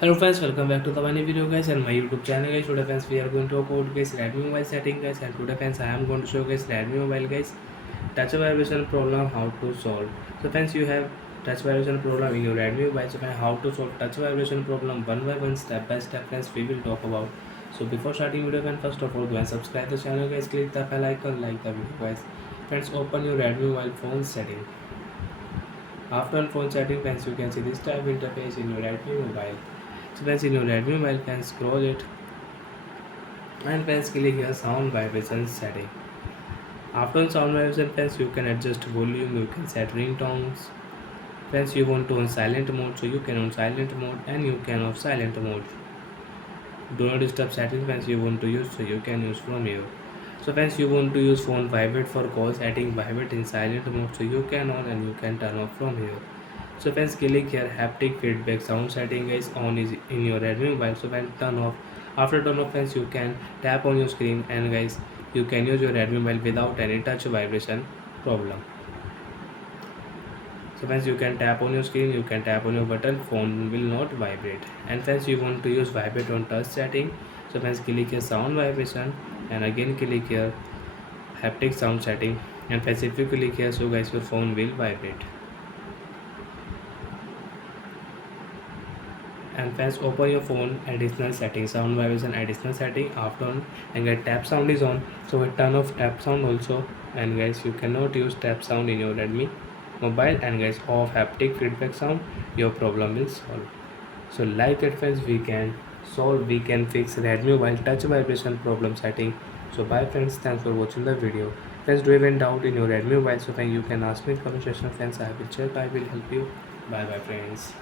Hello friends, welcome back to the new video guys and my YouTube channel guys. Today friends we are going to talk about guys Redmi mobile setting guys, and today friends I am going to show guys Redmi mobile guys touch vibration problem how to solve. So friends, you have touch vibration problem in your Redmi mobile. So friends, how to solve touch vibration problem one by one, step by step friends we will talk about. So before starting video friends, first of all go and subscribe the channel guys, click the bell icon, like the video guys. Friends, open your Redmi mobile phone setting. After phone setting friends, you can see this type interface in your Redmi mobile. So friends, in your Redmi mobile, can scroll it and friends click here sound vibration setting. After sound vibration friends, you can adjust volume, you can set ringtones. Friends, you want to on silent mode, so you can on silent mode and you can off silent mode. Do not disturb settings friends you want to use, so you can use from here. So friends, you want to use phone vibrate for calls, adding vibrate in silent mode, so you can on and you can turn off from here. So friends, click here haptic feedback sound setting is on is in your Redmi mobile. So when turn off, after turn off friends, you can tap on your screen and guys you can use your Redmi mobile without any touch vibration problem. So friends, you can tap on your screen, you can tap on your button, phone will not vibrate. And friends, you want to use vibrate on touch setting. So friends, click here sound vibration and again click here haptic sound setting. And friends, if you click here, so guys your phone will vibrate. And friends, open your phone additional setting, sound vibration additional setting after on, and get tap sound is on, so we turn off tap sound also. And guys, you cannot use tap sound in your Redmi mobile, and guys off haptic feedback sound, your problem will solve. So like that friends, we can fix Redmi mobile touch vibration problem setting. So bye friends, thanks for watching the video. Friends, do you have any doubt in your Redmi mobile, so then you can ask me in comment section friends, I will check, I will help you. Bye bye friends.